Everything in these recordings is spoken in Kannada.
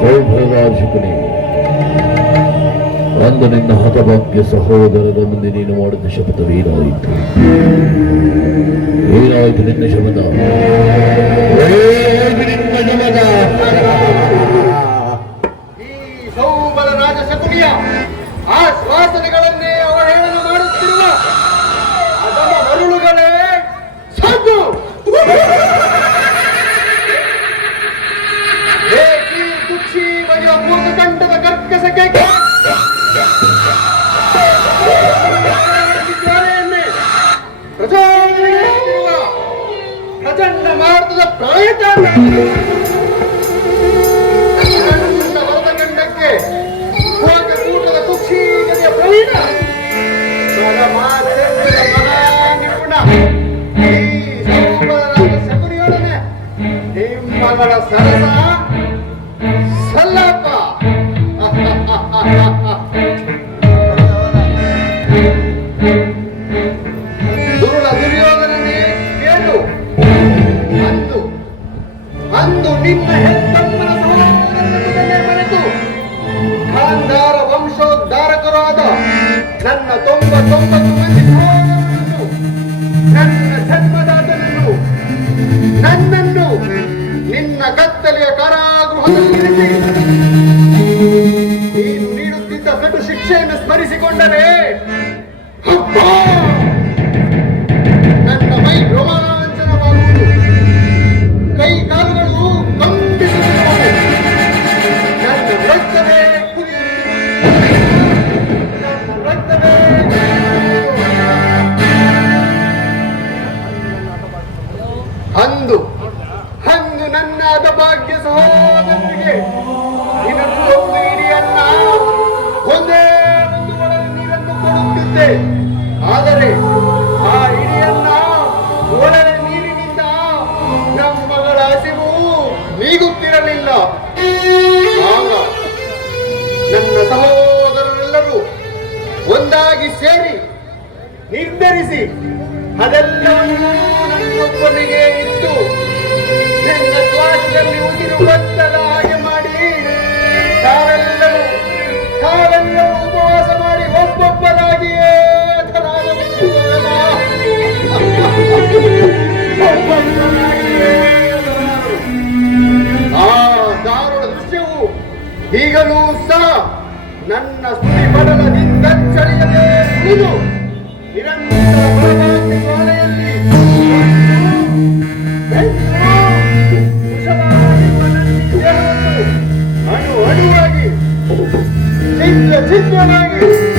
ಸೌಭ್ರದಾರ್ಶಕನೇ ಅಂದು ನಿನ್ನ ಹತಭಾಗ್ಯ ಸಹೋದರದ ಮುಂದೆ ನೀನು ಮಾಡಿದ ಶಪಥವೇನಾಯಿತು ಏನಾಯಿತು? ನಿನ್ನ ಶಪಥ? ಈ ಸೌಬಲ ರಾಜ ಶಕುನಿಯ ಆ ಶ್ವಾಸನೆಗಳನ್ನೇ ಅವಹೇಳನ ಮಾಡುತ್ತಿರುವ ಕುಕ್ಷಿ ಬಗೆಯ ಮೂರ್ತ ಕಂಠದ ಕರ್ಕಸಕ್ಕೆ ಪ್ರಚಂಡ ಭಾರತದ ಪ್ರಯತ್ನ. ವರದಗಂಡಕ್ಕೆ ಕೂಟದ ಕುಕ್ಷೀಗತಿಯ ಪ್ರವೀಣ. ಮಹಾನಿಪುಣ ಈ ಸೌಭರಾಜ ಶಕುನಿಯೊಡನೆ ನಿಮ್ಮಗಳ ಸರಸ. ನನ್ನನ್ನು ನಿನ್ನ ಕತ್ತಲೆಯ ಕಾರಾಗೃಹದಲ್ಲಿರಿಸಿ ನೀನು ನೀಡುತ್ತಿದ್ದ ಕಟು ಶಿಕ್ಷೆಯನ್ನು ಸ್ಮರಿಸಿಕೊಂಡರೆ ನಿರ್ಧರಿಸಿ ಅದೆಲ್ಲವನ್ನೂ ನನ್ನೊಬ್ಬನಿಗೆ ಇತ್ತು ನನ್ನ ಶ್ವಾಸದಲ್ಲಿ ಉಸಿರು ಬತ್ತದ ಹಾಗೆ ಮಾಡಿ ತಾವೆಲ್ಲರೂ ತಾವೆಲ್ಲರೂ ಉಪವಾಸ ಮಾಡಿ ಒಬ್ಬೊಬ್ಬರಾಗಿಯೇ. ಆ ದಾರುಣ ದೃಶ್ಯವು ಈಗಲೂ ಸಹ ನನ್ನ ಸ್ತ್ರೀ ಬಡಲದಿಂದ ಚಳಿಯದೆ ಉಳಿದು Çetin Bey.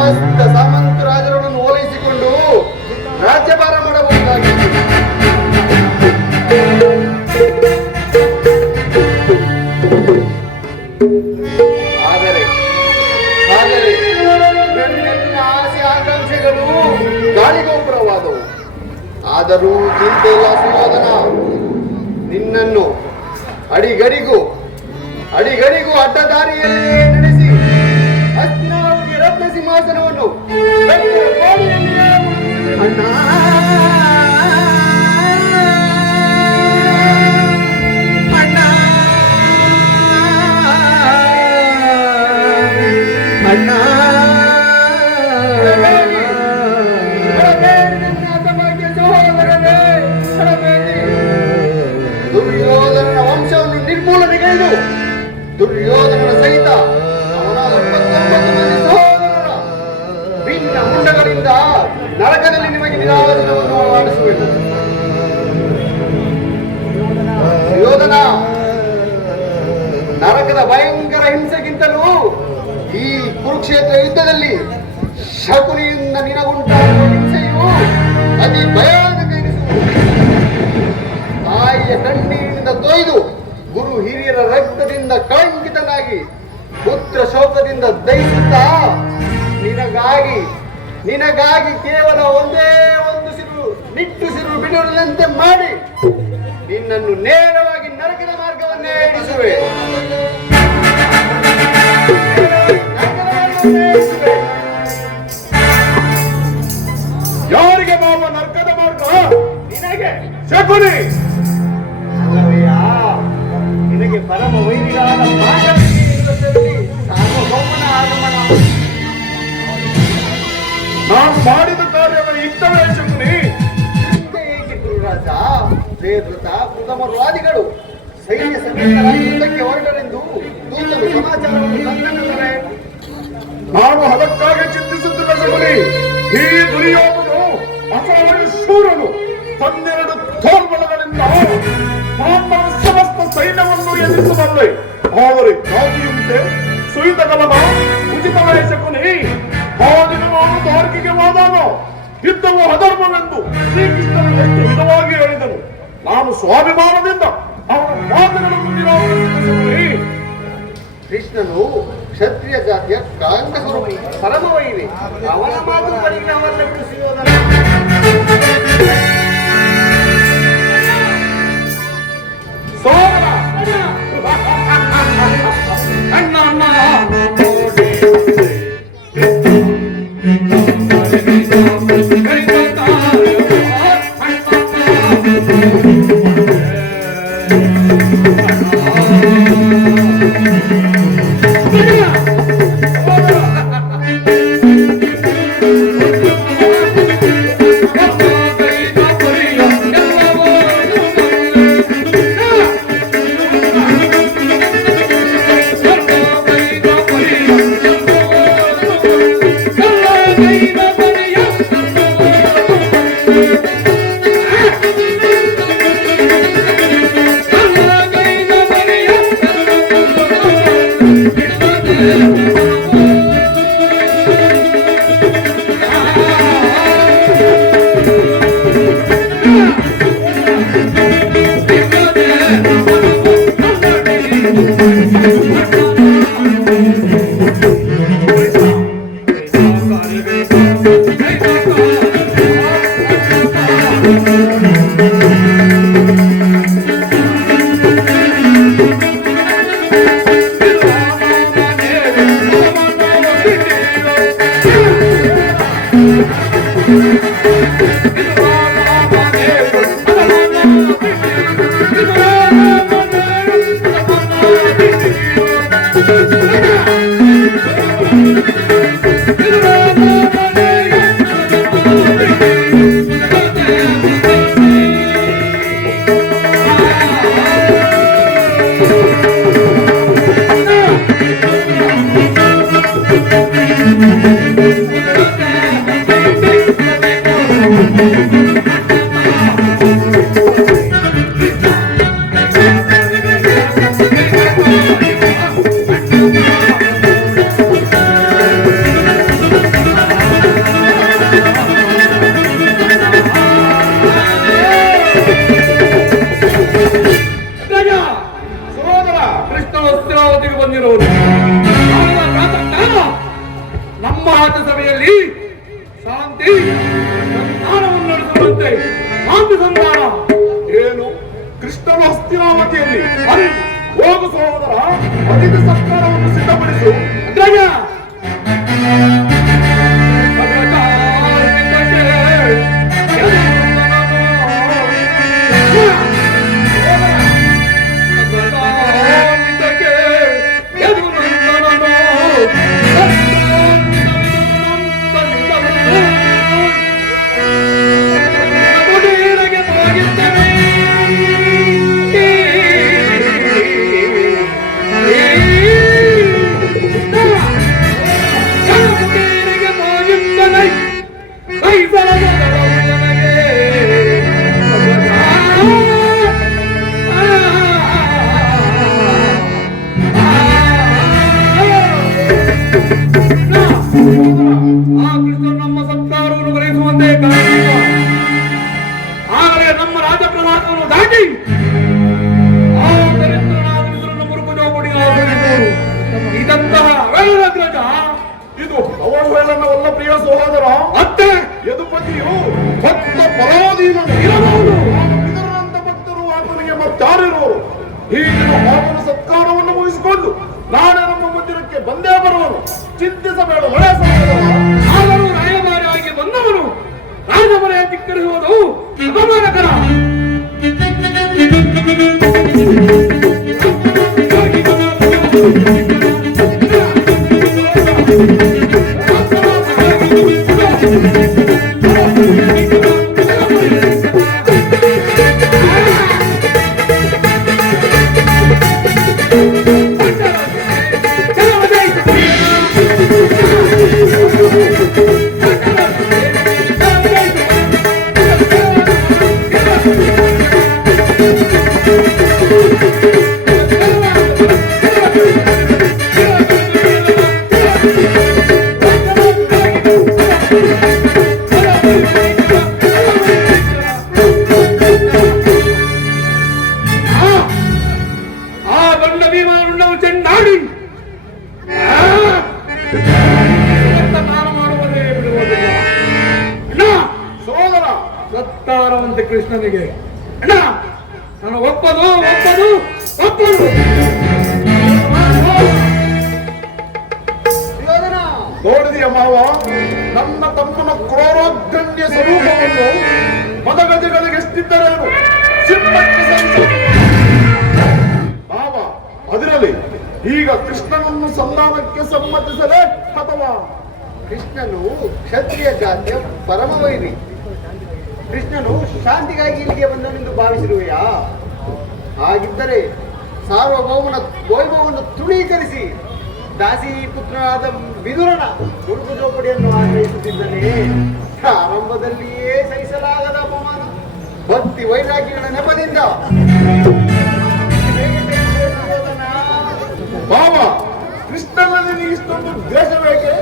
ಸಮಸ್ತ ಸಾಮಂತ ರಾಜರನ್ನು ಓಲೈಸಿಕೊಂಡು ರಾಜ್ಯಭಾರ ಮಾಡಬಹುದಾಗಿತ್ತು ಆದರೆ ಆದರೆ ಆಸೆ ಆಕಾಂಕ್ಷೆಗಳು ಗಾಳಿಗೋಪುರವಾದವು. ಆದರೂ ಚಿಂತೆ ಇಲ್ಲ ಸುಯೋಧನ ನಿನ್ನನ್ನು ಅಡಿಗರಿಗೂ ಅಡಿಗರಿಗೂ ಅಡ್ಡದಾರಿಯಲ್ಲಿ సింహాసనం అన్నావు అన్నా ಮಾಡಿದ ಕಾರ್ಯವ ಇದ್ದವೇ ಶಕುನಿ ಗುರುರಾಜ ವೇದೃತ ಕೃತಮರುವಾದಿಗಳು ಸೈನ್ಯ ಸಮೇತರಾಗಿ ಯುದ್ಧಕ್ಕೆ ಹೊರಟರೆಂದು ದೂತರು ಸಮಾಚಾರವನ್ನು ನಾನು ಅದಕ್ಕಾಗಿ ಚಿಂತಿಸುತ್ತಿದ್ದ ಶಕುನಿ ಈ ದುರ್ಯೋಧನು ಅಸಾಮಾನ್ಯ ಶೂರನು ತನ್ನೆರಡು ತೋರ್ಬಲಗಳಿಂದ ಸಮಸ್ತ ಸೈನ್ಯವನ್ನು ಎದುರಿಸಬಲ್ಲೆ ಆದರೆ ಕಾದಿಯುಂತೆ ಸುಯಿತ ಶಕುನಿ ಆ ದಿನ ದ್ವಾರಕೆಗೆ ಹೋದಾಗ ಯುದ್ಧವು ಅಧರ್ಮವೆಂದು ಶ್ರೀಕೃಷ್ಣನು ಎಷ್ಟು ವಿಧವಾಗಿ ಹೇಳಿದನು. ನಾನು ಸ್ವಾಭಿಮಾನದಿಂದ ಅವನ ಮಾತುಗಳನ್ನು ಕೃಷ್ಣನು ಕ್ಷತ್ರಿಯ ಜಾತಿಯ ಕಾಂಗ್ರೆಸ್ ಪರಮವೈರಿ. ಅವನ ಮಾತುಗಳಿಗೆ ಅವನ್ನ ಬಿಡಿಸುವುದಲ್ಲ. ಸೋದರ ಸತ್ಕಾರವನ್ನು ಮುಗಿಸಿಕೊಂಡು ನಾನು ನಮ್ಮ ಮಂದಿರಕ್ಕೆ ಬಂದೇ ಬರುವನು. ಚಿಂತಿಸಬೇಡ ಕೃಷ್ಣನು ಶಾಂತಿಗಾಗಿ ಇಲ್ಲಿಗೆ ಬಂದನೆಂದು ಭಾವಿಸಿರುವೆಯಾ ಹಾಗಿದ್ದರೆ ಸಾರ್ವಭೌಮನ ವೈಭವವನ್ನು ತೃಣೀಕರಿಸಿ ದಾಸಿ ಪುತ್ರನಾದ ವಿದುರನ ಗುರುಕು ಚೌಪಡಿಯನ್ನು ಆಶ್ರಯಿಸುತ್ತಿದ್ದನೇ ಆರಂಭದಲ್ಲಿಯೇ ಸಹಿಸಲಾಗದ ಅಪಮಾನ ಭಕ್ತಿ ವೈರಾಗ್ಯಗಳ ನೆಪದಿಂದ? ಮಾವ ಕೃಷ್ಣನಲ್ಲಿ ಇಷ್ಟೊಂದು ದ್ವೇಷ ಬೇಕೆ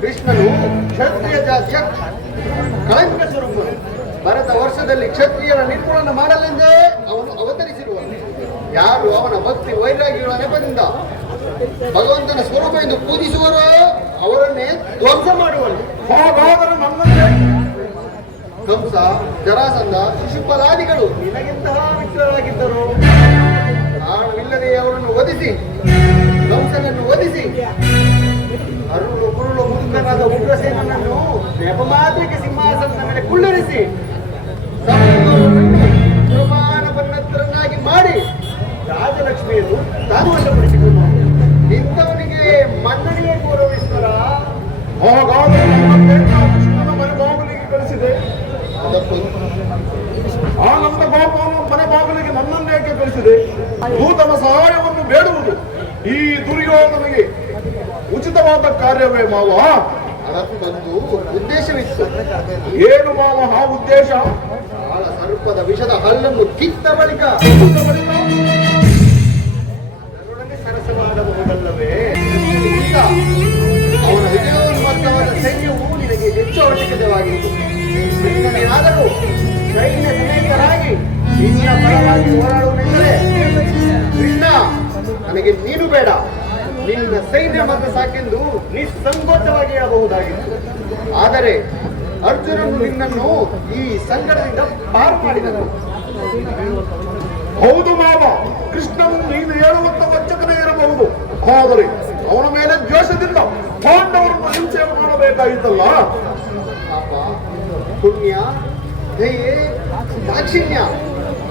ಕೃಷ್ಣನು ಕ್ಷತ್ರಿಯ ಜಾತಿಯ ಕಳಂಕ ಸ್ವರೂಪನು. ಭರತ ವರ್ಷದಲ್ಲಿ ಕ್ಷತ್ರಿಯರ ನಿರ್ಮೂಲನ ಮಾಡಲೆಂದೇ ಅವನು ಅವತರಿಸಿರುವ ಯಾರು ಅವನ ಭಕ್ತಿ ವೈರಾಗಿಗಳ ನೆಪದಿಂದ ಭಗವಂತನ ಸ್ವರೂಪ ಎಂದು ಪೂಜಿಸುವರೋ ಅವರನ್ನೇ ಧ್ವಂಸ ಮಾಡುವನು. ಕಂಸ, ಜರಾಸಂಧ, ಶಿಶುಪಲಾದಿಗಳು ನಿನಗಿಂತಹ ಮಿತ್ರರಾಗಿದ್ದರು ಕಾರಣವಿಲ್ಲದೆ ಅವರನ್ನು ಒದಿಸಿ ಕಂಸನನ್ನು ಒದಿಸಿ ಅರುಳು ಮುದುಕನಾದ ಉಗ್ರಸೇನನನ್ನು ನೆಪಮಾತ್ರಕ್ಕೆ ಸಿಂಹಾಸನದ ಮೇಲೆ ಕುಳ್ಳರಿಸಿ ಪ್ರಮಾಣ ಬನ್ನತ್ರನಾಗಿ ಮಾಡಿ ರಾಜಲಕ್ಷ್ಮಿಯನ್ನು ತಾನು ವಶಪಡಿಸಿಕೊಂಡು ಇಂಥವನಿಗೆ ಮನ್ನಣೆಯ ಗೌರವಿಸ್ತಾರ ಹಾಗಾದರೆ ನನ್ನನ್ನೇ ನಾವು ಕೃಷ್ಣನ ಮನೆ ಬಾಗಿಲಿಗೆ ಕಳಿಸಿದೆ. ಆ ನನ್ನ ಪಾಪವನ್ನು ಮನೆ ಬಾಗಿಲಿಗೆ ನನ್ನನ್ನೇಕೆ ಕಳಿಸಿದೆ? ಭೂತನ ಸಹಾಯವನ್ನು ಬೇಡುವುದು ಈ ದುರ್ಯೋಧನಿಗೆ. ಉಚಿತವಾದ ಕಾರ್ಯವೇ ಮಾವ? ಅದಕ್ಕೊಂದು ಉದ್ದೇಶವಿತ್ತು. ಏನು ಮಾವ ಆ ಉದ್ದೇಶ? ಕಾಳ ಸರ್ಪದ ವಿಷದ ಹಲ್ಲನ್ನು ಕಿತ್ತ ಬಳಿಕ. ಅದರೊಡನೆ ಸರಸ ಮಾಡಬಹುದಲ್ಲವೇ? ಇಂಥ ಅವನ ವಿಜಯೋನ್ಮತ್ತವಾದ ಸೈನ್ಯವು ನಿನಗೆ ಹೆಚ್ಚು ಅವಶ್ಯಕತೆವಾಗಿತ್ತು ಆದರೂ ಸೈನ್ಯ ಸೈನಿಕರಾಗಿ ನಿನ್ನ ಪರವಾಗಿ ಹೋರಾಡುವುದೆಂದರೆ ಕೃಷ್ಣ ನನಗೆ ನೀನು ಬೇಡ. ನಿನ್ನ ಸೈನ್ಯ ಮಾತ್ರ ಸಾಕೆಂದು ನಿಸ್ಸಂಕೋಚವಾಗಿ ಹೇಳಬಹುದಾಗಿತ್ತು ಆದರೆ ಅರ್ಜುನನು ನಿನ್ನನ್ನು ಈ ಸಂಕಟದಿಂದ ಪಾರು ಮಾಡಿದನು. ಹೌದು ಮಾವ ಕೃಷ್ಣನು ನೀನು ಹೇಳುವಂತ ವಚಕನೇ ಇರಬಹುದು. ಆದರೆ ಅವನ ಮೇಲೆ ದ್ವೇಷದಿಂದ ಪಾಂಡವರನ್ನು ಹಿಂಸೆ ಮಾಡಬೇಕಾಯಿತಲ್ಲ? ಪುಣ್ಯ ದಯೆ ದಾಕ್ಷಿಣ್ಯ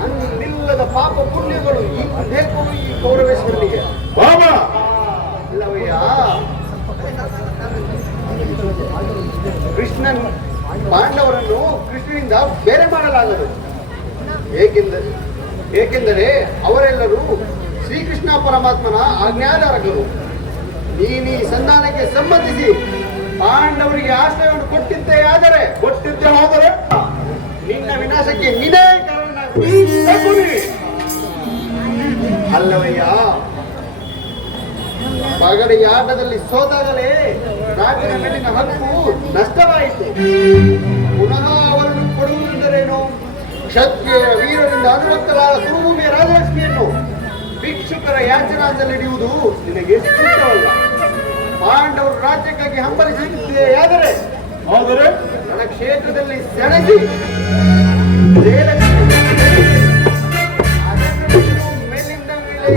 ಅಂದಿಲ್ಲದ ಪಾಪ ಪುಣ್ಯಗಳು ಈ ಬೇಕು ಈ ಕೌರವೇಶ್ವರನಿಗೆ ಮಾವ ಅಲ್ಲವಯ್ಯ ಕೃಷ್ಣನ್ ಪಾಂಡವರನ್ನು ಕೃಷ್ಣನಿಂದ ಬೇರೆ ಮಾಡಲಾಗದು. ಏಕೆಂದರೆ ಏಕೆಂದರೆ ಅವರೆಲ್ಲರೂ ಶ್ರೀಕೃಷ್ಣ ಪರಮಾತ್ಮನ ಆಜ್ಞಾಧಾರಕರು ಈ ಸಂಧಾನಕ್ಕೆ ಸಂಬಂಧಿಸಿ ಪಾಂಡವರಿಗೆ ಆಶ್ರಯವನ್ನು ಕೊಟ್ಟಿದ್ದೇ ಆದರೆ ಕೊಟ್ಟಿದ್ದೆ ಆದರೆ ನಿನ್ನ ವಿನಾಶಕ್ಕೆ ನೀನೇ ಕಾರಣ. ಅಲ್ಲವಯ್ಯ ಪಗಡೆಯ ಆಟದಲ್ಲಿ ಸೋತಾಗಲೇ ರಾಜನ ಮೇಲಿನ ಹಕ್ಕು ನಷ್ಟವಾಯಿತು. ಪುನಃ ಅವರನ್ನು ಕೊಡುವುದೆಂದರೇನು ಕ್ಷತ್ರಿಯ ವೀರರಿಂದ ಅನುರಕ್ತರಾದ ಸುರುಭೂಮಿಯ ರಾಜಲಕ್ಷ್ಮಿಯನ್ನು ಭಿಕ್ಷುಕರ ಯಾಚನಾಂತಲ್ಲಿಡುವುದು ನಿನಗೆ ಸೂಕ್ತವಲ್ಲ ಪಾಂಡವರು ರಾಜ್ಯಕ್ಕಾಗಿ ಹಂಬಲಿಸಿದ್ದೇಯಾದರೆ ಆದರೆ? ನನ್ನ ಕ್ಷೇತ್ರದಲ್ಲಿ ಬಿಟ್ಟು ಮೇಲಿಂದ ಮೇಲೆ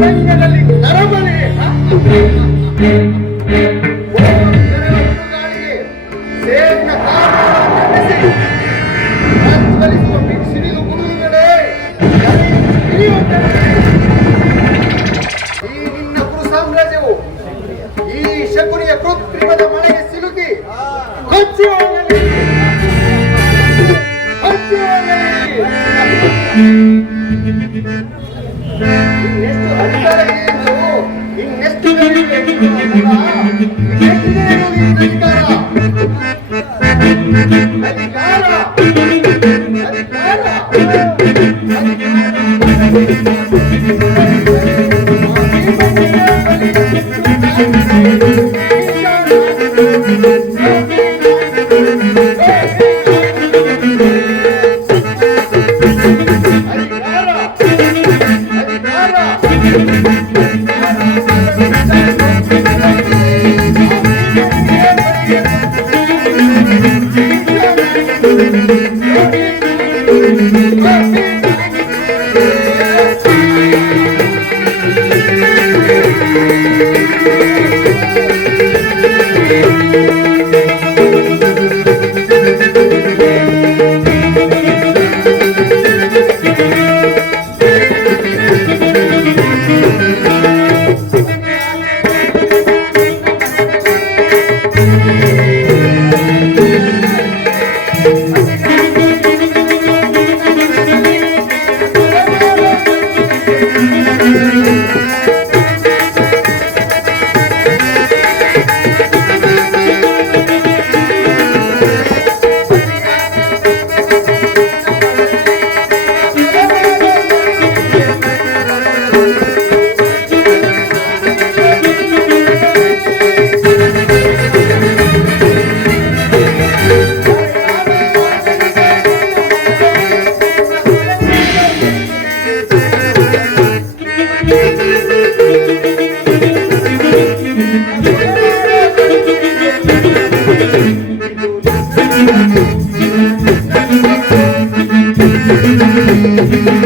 Gracias, Thank you. ಅಧಿಕಾರ ಆ